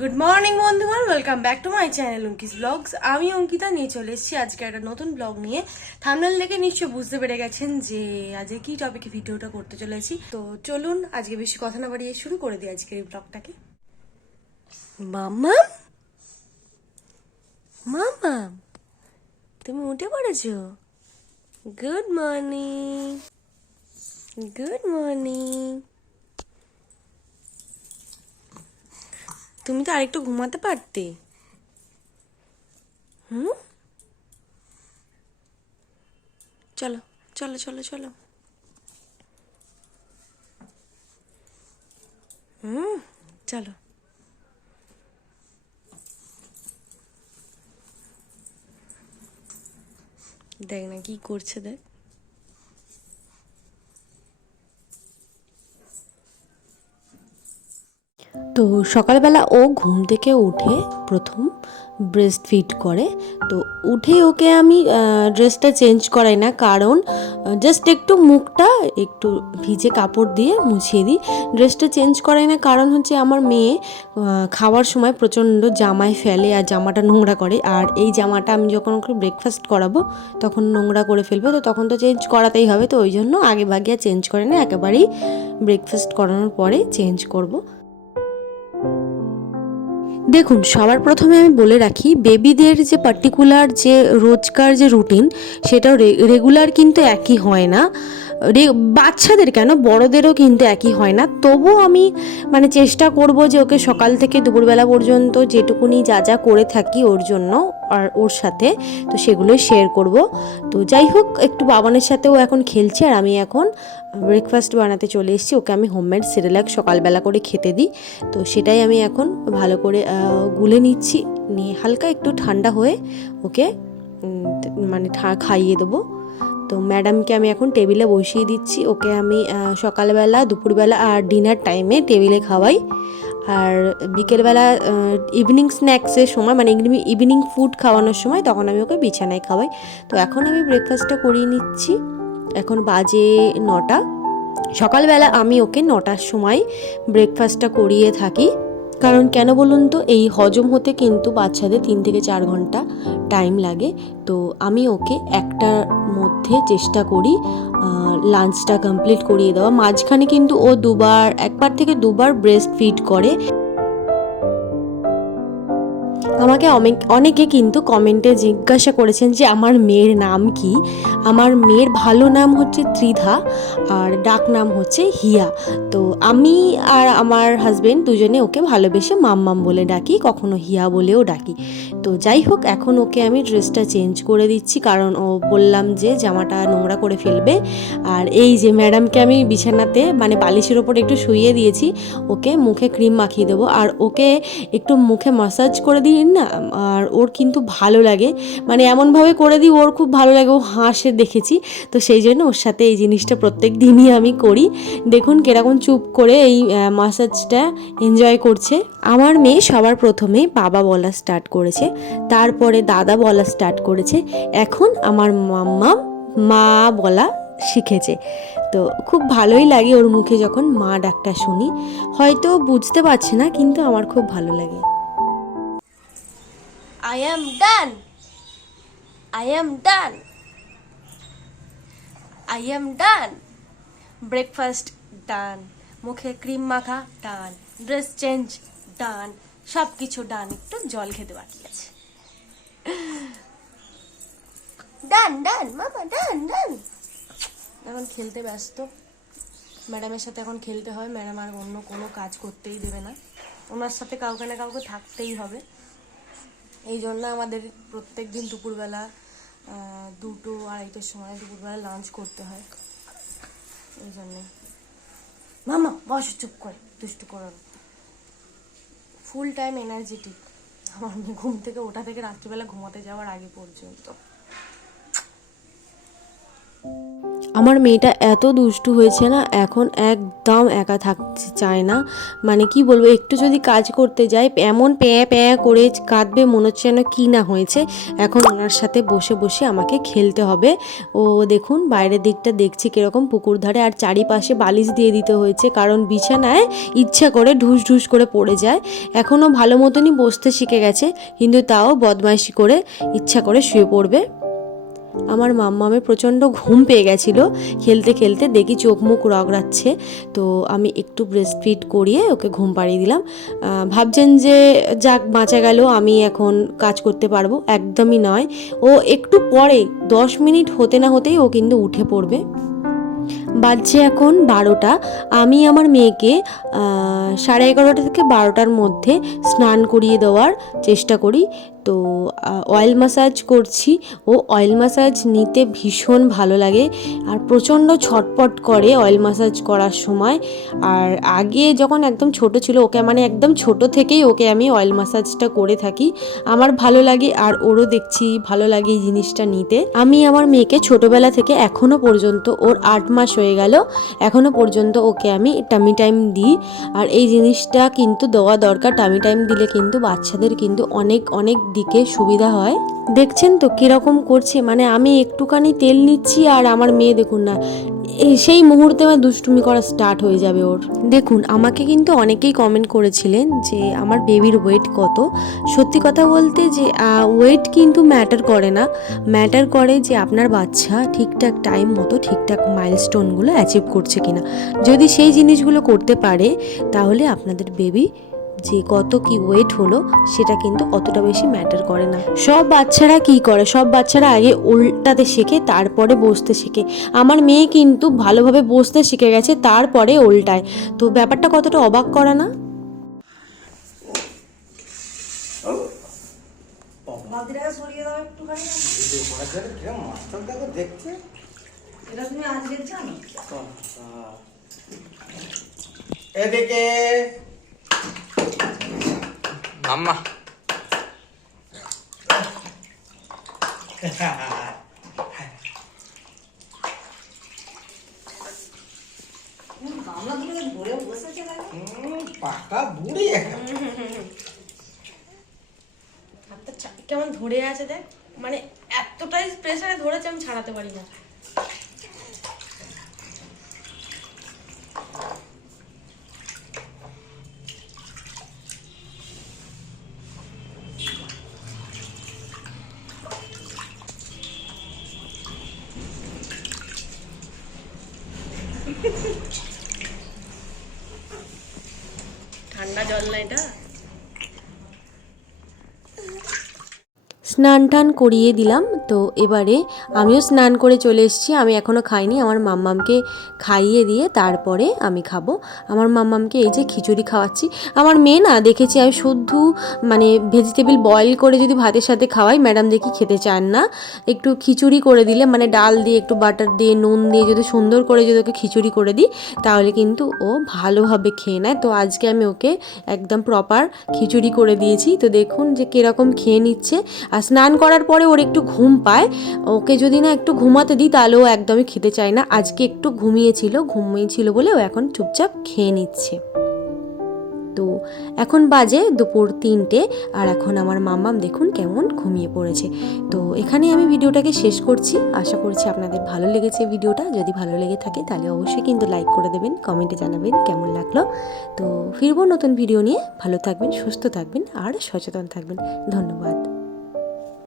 Good morning বন্ধুগণ। Welcome back to my channel Ankis blogs আমি অঙ্কিতা, নিয়ে চলে এসেছি আজকে একটা নতুন ব্লগ নিয়ে। থামনেল দেখে নিশ্চয় বুঝতে পেরে গেছেন যে আজকে কি টপিকে ভিডিওটা করতে চলেছি। তো চলুন, আজকে বেশি কথা না বাড়িয়ে শুরু করে দিই আজকের এই ব্লগটাকে মাম্মা? মাম্মা, তুমি উঠে পড়েছ? গুড মর্নিং গুড মর্নিং তুমি তো আরেকটু ঘুমাতে পারতে। হুম? চলো চলো চলো চলো। হুম, চলো। দেখ না কি করছে, দেখ। তো সকালবেলা ও ঘুম থেকে উঠে প্রথম ব্রেস্ট ফিট করে। তো উঠে ওকে আমি ড্রেসটা চেঞ্জ করাই না, কারণ জাস্ট একটু মুখটা একটু ভিজে কাপড় দিয়ে মুছিয়ে দিই। ড্রেসটা চেঞ্জ করাই না, কারণ হচ্ছে আমার মেয়ে খাওয়ার সময় প্রচণ্ড জামায় ফেলে আর জামাটা নোংরা করে। আর এই জামাটা আমি যখন ওকে ব্রেকফাস্ট করাবো, তখন নোংরা করে ফেলব। তো তখন তো চেঞ্জ করাতেই হবে, তো ওই জন্য আগে ভাগে চেঞ্জ করে না, একেবারেই ব্রেকফাস্ট করানোর পরে চেঞ্জ করব। দেখুন, সবার প্রথমে আমি বলে রাখি, বেবিদের যে পার্টিকুলার যে রোজকার যে রুটিন সেটাও রেগুলার কিন্তু একই হয় না। বাচ্চাদের কেন? বড়দেরও কিন্তু একই হয় না। তবুও আমি মানে চেষ্টা করব যে ওকে সকাল থেকে দুপুরবেলা পর্যন্ত যেটুকুনি যা যা করে থাকি ওর জন্য আর ওর সাথে, তো সেগুলোই শেয়ার করব। তো যাই হোক, একটু বাবানের সাথেও এখন খেলছে আর আমি এখন ব্রেকফাস্ট বানাতে চলে এসেছি। ওকে আমি হোমমেড সিরিলাক সকালবেলা করে খেতে দিই। তো সেটাই আমি এখন ভালো করে গুলে নিচ্ছি। নিয়ে হালকা একটু ঠান্ডা হয়ে ওকে মানে খাইয়ে দেবো। তো ম্যাডামকে আমি এখন টেবিলে বসিয়ে দিচ্ছি। ওকে আমি সকালবেলা, দুপুরবেলা আর ডিনার টাইমে টেবিলে খাওয়াই। আর বিকেলবেলা ইভিনিং স্ন্যাক্সের সময় মানে ইভিনিং ফুড খাওয়ানোর সময় তখন আমি ওকে বিছানায় খাওয়াই। তো এখন আমি ব্রেকফাস্টটা করিয়ে নিচ্ছি। এখন বাজে নটা। সকালবেলা আমি ওকে নটার সময় ব্রেকফাস্টটা করিয়ে থাকি। কারণ কেন বলুন তো, এই হজম হতে কিন্তু বাচ্চাদের তিন থেকে চার ঘণ্টা টাইম লাগে। তো আমি ওকে একটার মধ্যে চেষ্টা করি লাঞ্চটা কমপ্লিট করিয়ে দেওয়া। মাঝখানে কিন্তু ও দুবার, একবার থেকে দুবার ব্রেস্ট ফিড করে। আমাকে অনেক কিন্তু কমেন্টে জিজ্ঞাসা করেছেন যে আমার মেয়ের নাম কি? আমার মেয়ের ভালো নাম হচ্ছে ত্রিধা আর ডাক নাম হচ্ছে হিয়া। তো আমি আর আমার হাজবেন্ড দুজনে ওকে ভালোবেসে মাম্মাম বলে ডাকি, কখনো হিয়া বলেও ডাকি। তো যাই হোক, এখন ওকে আমি ড্রেসটা চেঞ্জ করে দিচ্ছি, কারণ ও বললাম যে জামাটা নোংরা করে ফেলবে। আর এই যে ম্যাডামকে আমি বিছানাতে মানে বালিশের ওপর একটু শুইয়ে দিয়েছি, ওকে মুখে ক্রিম মাখিয়ে দেবো। আর ওকে একটু মুখে মাসাজ করে দিই না আর ওর কিন্তু ভালো লাগে। মানে এমনভাবে করে দিই, ওর খুব ভালো লাগে, ও হাসে দেখেছি। তো সেই জন্য ওর সাথে এই জিনিসটা প্রত্যেক দিনই আমি করি। দেখুন কীরকম চুপ করে এই মাসাজটা এনজয় করছে। আমার মেয়ে সবার প্রথমে বাবা বলা স্টার্ট করেছে, তারপরে দাদা বলা স্টার্ট করেছে। এখন আমার মাম্মা মা বলা শিখেছে। তো খুব ভালোই লাগে ওর মুখে যখন মা ডাকটা শুনি। হয়তো বুঝতে পারছে না, কিন্তু আমার খুব ভালো লাগে। I am done. I am done. I am done. Breakfast done মুখে ক্রিম মাখা ডান ড্রেস চেঞ্জ ডান সব কিছু ডান একটু জল খেতে বাকি আছে। ডান ডান মামা ডান ডান এখন খেলতে ব্যস্ত। ম্যাডামের সাথে এখন খেলতে হয়। ম্যাডাম আর অন্য কোনো কাজ করতেই দেবে না। ওনার সাথে কাউকে না কাউকে থাকতেই হবে। এই জন্য আমাদের প্রত্যেক দিন দুপুরবেলা দুটো আড়াইটের সময় দুপুরবেলা লাঞ্চ করতে হয়। এই জন্যে। মামা, বস, চুপ করে, দুষ্টু করার ফুল টাইম এনার্জেটিক আমার ঘুম থেকে, ওঠা থেকে রাত্রিবেলা ঘুমাতে যাওয়ার আগে পর্যন্ত। আমার মেয়েটা এত দুষ্টু হয়েছে না, এখন একদম একা থাকতে চায় না। মানে কি বলব, একটু যদি কাজ করতে যাই, এমন প্যাঁ প্যাঁ করে কাঁদবে, মনে হচ্ছে যেন কী না হয়েছে। এখন ওনার সাথে বসে বসে আমাকে খেলতে হবে। ও দেখুন, বাইরের দিকটা দেখছি কীরকম, পুকুর ধারে আর চারিপাশে বালিশ দিয়ে দিতে হয়েছে, কারণ বিছানায় ইচ্ছা করে ঢুস ঢুস করে পড়ে যায়। এখনও ভালো মতনই বসতে শিখে গেছে, কিন্তু তাও বদমাইশি করে ইচ্ছা করে শুয়ে পড়বে। আমার মাম্মামের প্রচণ্ড ঘুম পেয়ে গেছিল। খেলতে খেলতে দেখি চোখ মুখ রগড়াচ্ছে। তো আমি একটু ব্রেস্ট ফিট করিয়ে ওকে ঘুম পাড়িয়ে দিলাম। ভাবছেন যে যাক, বাঁচা গেল, আমি এখন কাজ করতে পারব। একদমই নয়। ও একটু পরে, দশ মিনিট হতে না হতেই ও কিন্তু উঠে পড়বে। বাজছে এখন বারোটা। আমি আমার মেয়েকে সাড়ে এগারোটা থেকে বারোটার মধ্যে স্নান করিয়ে দেওয়ার চেষ্টা করি। তো অয়েল ম্যাসাজ করছি। ও অয়েল ম্যাসাজ নিতে ভীষণ ভালো লাগে। আর প্রচণ্ড ছটপট করে অয়েল ম্যাসাজ করার সময়। আর আগে যখন একদম ছোট ছিল, ওকে মানে একদম ছোট থেকেই ওকে আমি অয়েল ম্যাসাজটা করে থাকি। আমার ভালো লাগে আর ওরও দেখছি ভালো লাগে এই জিনিসটা নিতে। আমি আমার মেয়েকে ছোটবেলা থেকে এখনও পর্যন্ত, ওর আট মাস হয়ে গেল এখনও পর্যন্ত ওকে আমি টামি টাইম দিই। আর এই জিনিসটা কিন্তু দেওয়া দরকার। টামি টাইম দিলে কিন্তু বাচ্চাদের কিন্তু অনেক অনেক দিকে সুবিধা হয়। দেখছেন তো কীরকম করছে? মানে আমি একটুখানি তেল নিচ্ছি আর আমার মেয়ে দেখুন না সেই মুহূর্তে আমার দুষ্টুমি করা স্টার্ট হয়ে যাবে ওর। দেখুন, আমাকে কিন্তু অনেকেই কমেন্ট করেছিলেন যে আমার বেবির ওয়েট কত। সত্যি কথা বলতে যে ওয়েট কিন্তু ম্যাটার করে না। ম্যাটার করে যে আপনার বাচ্চা ঠিকঠাক টাইম মতো ঠিকঠাক মাইলস্টোনগুলো অ্যাচিভ করছে কিনা। যদি সেই জিনিসগুলো করতে পারে, তাহলে আপনাদের বেবি যে কত কি ওয়েট হলো সেটা কিন্তু অতটা বেশি ম্যাটার করে না। সব বাচ্চারা কি করে? সব বাচ্চারা আগে উল্টাতে শেখে তারপরে বসতে শেখে। আমার মেয়ে কিন্তু ভালোভাবে বসতে শিখে গেছে তারপরে উল্টায়। তো ব্যাপারটা কতটা অবাক করা না? সরিয়ে দাও একটুখানি কিরম মাস্টার দেখো দেখছে এটা তুমি আজকে জানো এদিকে বুড়ি চা- কেমন ধরে আছে দেখ। মানে এতটাই প্রেসারে ধরেছে আমি ছাড়াতে পারি না। ঠান্ডা জল নাই এটা? স্নান টান করিয়ে দিলাম। তো এবারে আমিও স্নান করে চলে এসেছি। আমি এখনও খাইনি। আমার মাম্মামকে খাইয়ে দিয়ে তারপরে আমি খাব। আমার মাম্মামকে এই যে খিচুড়ি খাওয়াচ্ছি। আমার মেয়ে না, দেখেছি আমি শুদ্ধ মানে ভেজিটেবল বয়েল করে যদি ভাতের সাথে খাওয়াই ম্যাডাম দেখি খেতে চান না। একটু খিচুড়ি করে দিলে মানে ডাল দিয়ে, একটু বাটার দিয়ে, নুন দিয়ে যদি সুন্দর করে যদি ওকে খিচুড়ি করে দিই, তাহলে কিন্তু ও ভালোভাবে খেয়ে নেয়। তো আজকে আমি ওকে একদম প্রপার খিচুড়ি করে দিয়েছি। তো দেখুন যে কীরকম খেয়ে নিচ্ছে। আর স্নান করার পরে ওর একটু ঘুম পায়। ওকে যদি না একটু ঘুমাতে দিই, তাহলে ও একদমই খেতে চায় না। আজকে একটু ঘুমিয়েছিল ঘুমিয়েছিল বলে ও এখন চুপচাপ খেয়ে নিচ্ছে। তো এখন বাজে দুপুর তিনটে, আর এখন আমার মাম্মাম দেখুন কেমন ঘুমিয়ে পড়েছে। তো এখানে আমি ভিডিওটাকে শেষ করছি। আশা করছি আপনাদের ভালো লেগেছে ভিডিওটা। যদি ভালো লেগে থাকে, তাহলে অবশ্যই কিন্তু লাইক করে দেবেন, কমেন্টে জানাবেন কেমন লাগল। তো ফিরবো নতুন ভিডিও নিয়ে। ভালো থাকবেন, সুস্থ থাকবেন, আর সচেতন থাকবেন। ধন্যবাদ।